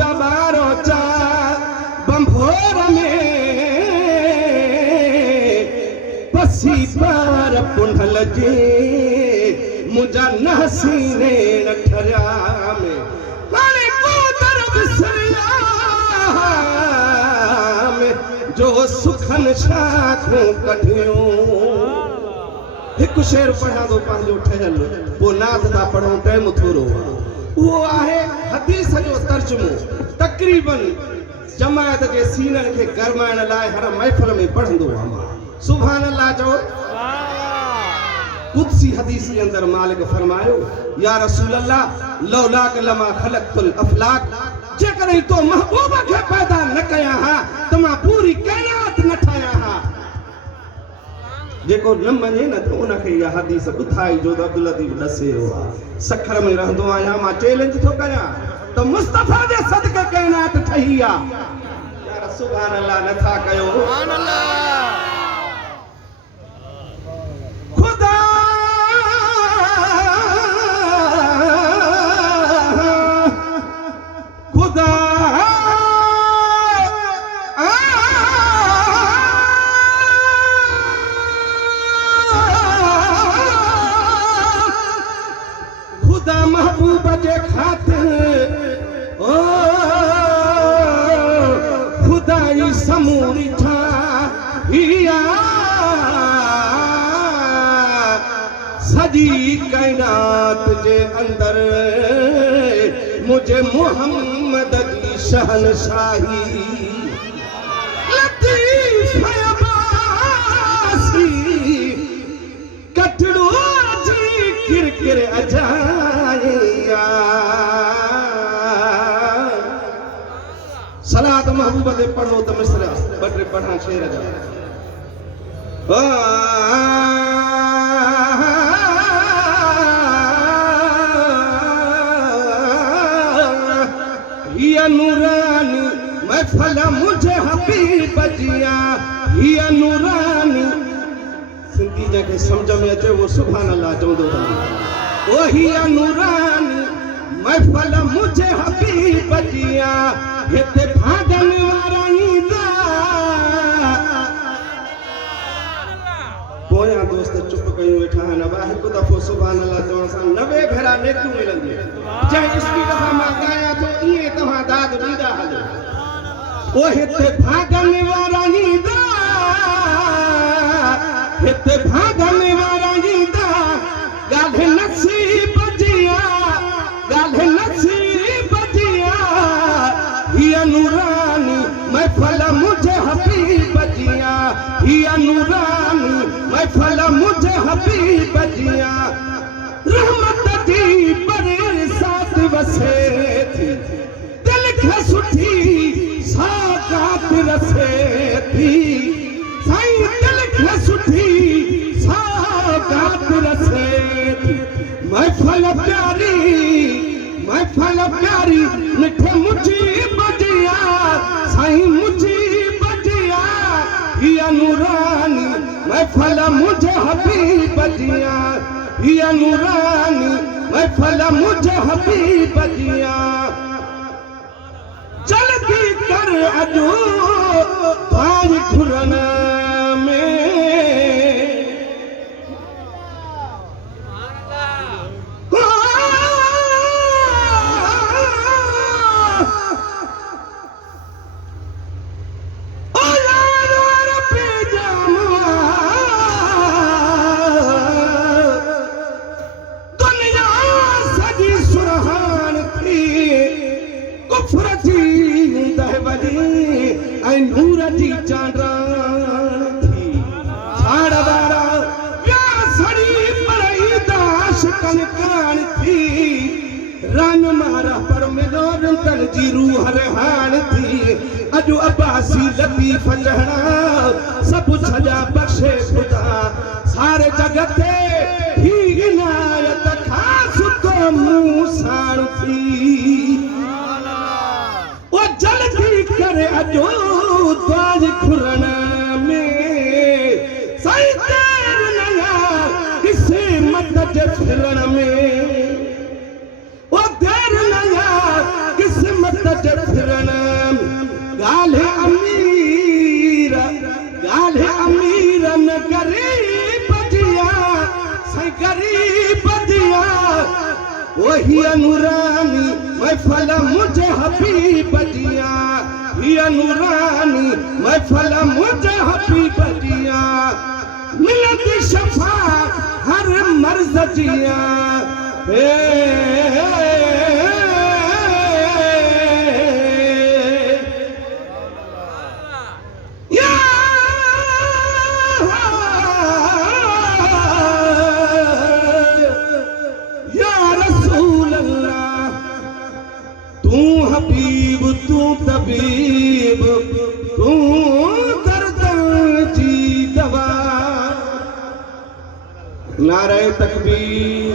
मुझा बारो चा बंभोर में पसी पार पुंढल जे मुझा नहसीने न ठरिया में हाणे को दर बिसरिया में जो सुखन शाखूं कढियूं एक शेर पढ़ा दो पंहिंजो ठहियल पोइ नात था पढ़ूं टाइम थोरो वो आहे हदीस जो तर्जुमो तकरीबन जमायत के सीननि खे गरमाइण लाइ हर महफ़िल में पढ़ंदो आहियां सुभान अल्लाह चओ कुदसी हदीस के अंदर मालिक फरमायो या रसूल अल्लाह लौलाक लमा खलक़तुल अफलाक जेकॾहिं तो महबूब खे पैदा न कया हा त मां पूरी काइनात न ठाहिया हा जेको न मञे न तो उनखे इहा हदीस ॿुधाई जो त अब्दुल लतीफ़ ॾसे आहे सखर में रहंदो आहियां मां चैलेंज थो कयां त मुस्तफ़ा जे सदके काइनात ठही आहे यार सुभान अल्लाह नथा कयो सुभान अल्लाह खुदा खुदा महबूब जे खातिर ओ खुदाई समूरी ठाहिया सजी काइनात जे अंदर मुझे मोहम्मद जी शहनशाही लतीफ अब्बासी कटड़ो जी किरकिर अजाया सलात महबूब दे पढ़ो त मिसरा बटरे पढ़ा शेर जा या नूरानी महफल मुझे हबीब जिया या नूरानी सिंधी जंहिंखे सम्झ में अचे वो सुभान अल्लाह चवंदो रहे ओ हिया नूरानी महफल मुझे हबीब जिया हिते भागन वारा ईंदा पोयां दोस्त चुप कयूं वेठा आहिनि अब हिकु दफ़ो सुभान अल्लाह चवण सां 90 भेरा नेकियूं मिलंदियूं जंहिं स्पीड सां मां ॻायां थो ईअं तव्हां दाद ॾींदा हलो ओ हिते भागन वारा ईंदा हिते भागन वारा ईंदा ॻाल्हि नसीब जिया ॻाल्हि नसीब जिया हिया नूरानी महफल मुझे हबीब जिया हिया नूरानी महफल मुझे हबीब जिया रहमत जी बरसात वसे थी दिल खे सुठी साकात रसे थी साईं दिल खे सुठी साकात रसे थी महफल प्यारी मिठे मुझी बजिया साईं मुझी बजिया हिया नूरानी महफल मुझे हबीब जिया हिया नूरानी महफल मुझे हबीब जिया जल्दी कर अजो पार खुरन में नूर जी चांदरान थी साड़ा बारा प्यासड़ी पड़ई दाश कनकान थी रन मारा पर मिलो रंगन जी रूह रेहान थी अजो अब्बासी लतीफ चढ़ा सब सजा बख्शे खुदा सारे जगते ही इनायत खास तो मूसाण थी वो जल्दी करे अजो द्वार खुरन में सही देर नया किसी मदद फिरण में वो देर नया किसी मदद हिया नूरानी महफल मुझे हबीब जिया, हिया नूरानी महफल मुझे हबीब जिया, मिलत शफा हर मर्ज जिया। तू हबीब तू तबीब तू दर्द जी दवा। नारे तकबीर।